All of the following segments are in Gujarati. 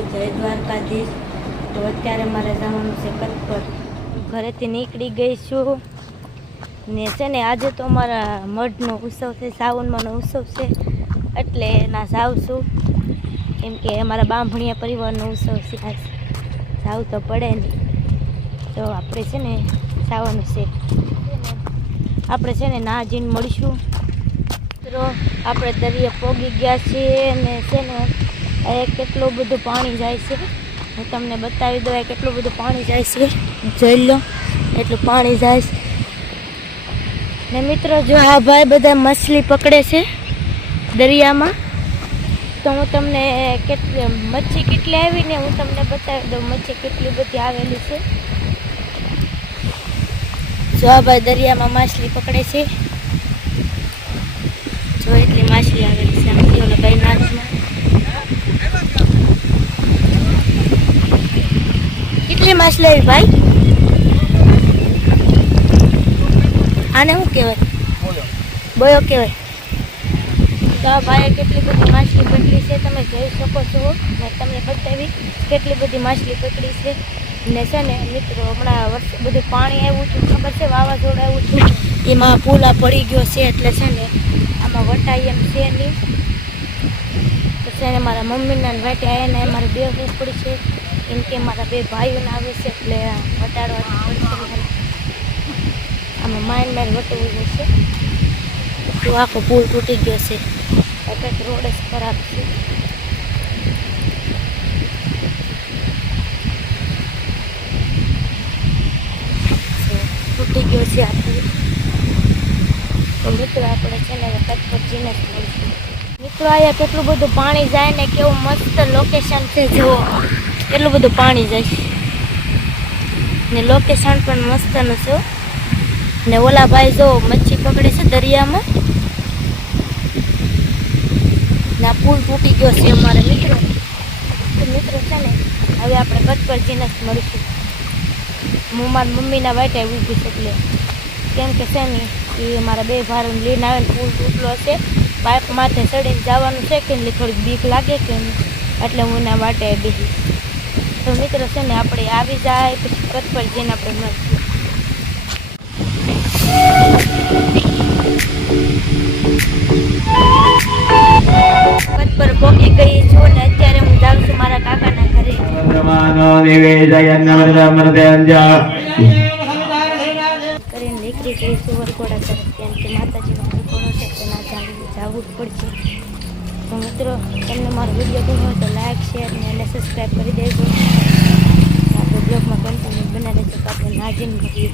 માતાજી, જય દ્વારકાધીશ। તો અત્યારે મારે જવાનું છે કચ્છ પર। ઘરેથી નીકળી ગઈ છું ને છે ને આજે તો અમારા મઢનો ઉત્સવ છે, સાવનમાંનો ઉત્સવ છે એટલે ના જાઉં છું, કેમ કે અમારા બાંભણિયા પરિવારનો ઉત્સવ છે, આજ જાવું તો પડે નહીં। તો આપણે છે ને જવાનું છે, આપણે છે ને નાજીને મળીશું મિત્રો। આપણે દરિયે પોગી ગયા છીએ ને છે ને કેટલું બધું પાણી જાય છે, હું તમને બતાવી દઉં કેટલું બધું પાણી જાય છે, જોઈ લો એટલું પાણી જાય છે ને મિત્રો। જો આ ભાઈ બધા મછલી પકડે છે દરિયામાં, તો હું તમને મચ્છી કેટલી આવી ને હું તમને બતાવી દઉં, મચ્છી કેટલી બધી આવેલી છે। જો આ ભાઈ દરિયામાં માછલી પકડે છે, જો એટલી માછલી આવેલી છે, આમ ભાઈ નાચમાં કેટલી માછલી આવી ભાઈ, આને શું કહેવાય? બોયો કહેવાય। તો આ ભાઈએ કેટલી બધી માછલી પકડી છે, તમે જોઈ શકો છો, મેં તમને બતાવી કેટલી બધી માછલી પકડી છે ને। છે ને મિત્રો હમણાં વર્ષે બધું પાણી આવ્યું હતું, ખબર છે, વાવાઝોડું આવ્યું હતું, એમાં પુલા પડી ગયો છે એટલે છે ને આમાં વટાઈ એમ છે નહીં, તો છે ને મારા મમ્મીના વાટે આવ્યા ને મારે બે ભૂખ પડી છે, કેમ કે મારા બે ભાઈઓને આવે છે એટલે વટાડવા પડશે, આમાં માઇન વટવું જશે। તો આખો પુલ તૂટી ગયો છે, કંઈક રોડ જ ખરાબ છે। તૂટી ગયો છે આ પુલ, તો મિત્રો આપણે છે ને કચ્છ પર જઈને જ મળીશું મિત્રો। અહીંયા કેટલું બધું પાણી જાય ને, કેવું મસ્ત લોકેશન છે, જુઓ કેટલું બધું પાણી જાય ને, લોકેશન પણ મસ્ત છે ને। ઓલા ભાઈ જો મચ્છી પકડે છે દરિયામાં ને આ પુલ તૂટી ગયો છે અમારે મિત્રો। તો મિત્રો છે ને હવે આપણે કચ્છ પર જઈને જ મળીશું, હું મારી મમ્મીના વાટે ઊભી છું એટલે, કેમ કે છે ને એ મારા બે ભાઈઓને લઈને આવે ને પુલ તૂટલો છે, પાઇપ માથે ચડીને જવાનું છે કે એટલે થોડીક બીક લાગે કે એટલે હું એના વાટે બેસી। તો મિત્રો છે ને આપણે આવી જાય પછી કચ્છ પર જઈને આપણે મળીશું। કચ્છ પર પહોંચી ગઈ છું ને અત્યારે હું જાઉં છું મારા કાકાના ઘરે। કરીને નીકળી ગઈ છું વરઘોડા તરફ, કેમ કે માતાજીનો વરઘોડો છે તો ના જવું જ પડશે। તો મિત્રો તમને મારો વિડીયો ગમ્યો હોય તો લાઈક, શેર અને સબસ્ક્રાઈબ કરી દેજો। આપણે બ્લોગમાં કન્ટિન્યુ બના રહેજો, તો આપણે નાજીને મળીએ।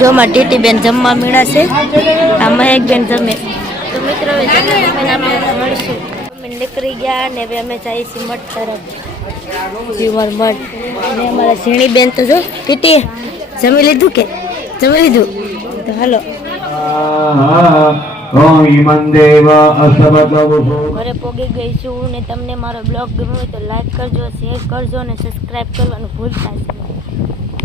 જો માં ટીટી બેન જમવા મળ્યા છે, આ મહેક બેન જમે। તો મિત્રો હવે જમીને આપણે મળીશું, અમે નીકળી ગયા ને હવે અમે જઈએ છીએ મઠ તરફ, જીવર મઠ ને અમારા ઝીણી બેન તો જો ટીટી જમી લીધું કે જમી લીધું, તો હાલો ઘરે પોગી ગઈ છું ને। તમને મારો બ્લોગ ગમ્યો હોય તો લાઈક કરજો, શેર કરજો અને સબસ્ક્રાઈબ કરવાનું ભૂલતા નહીં।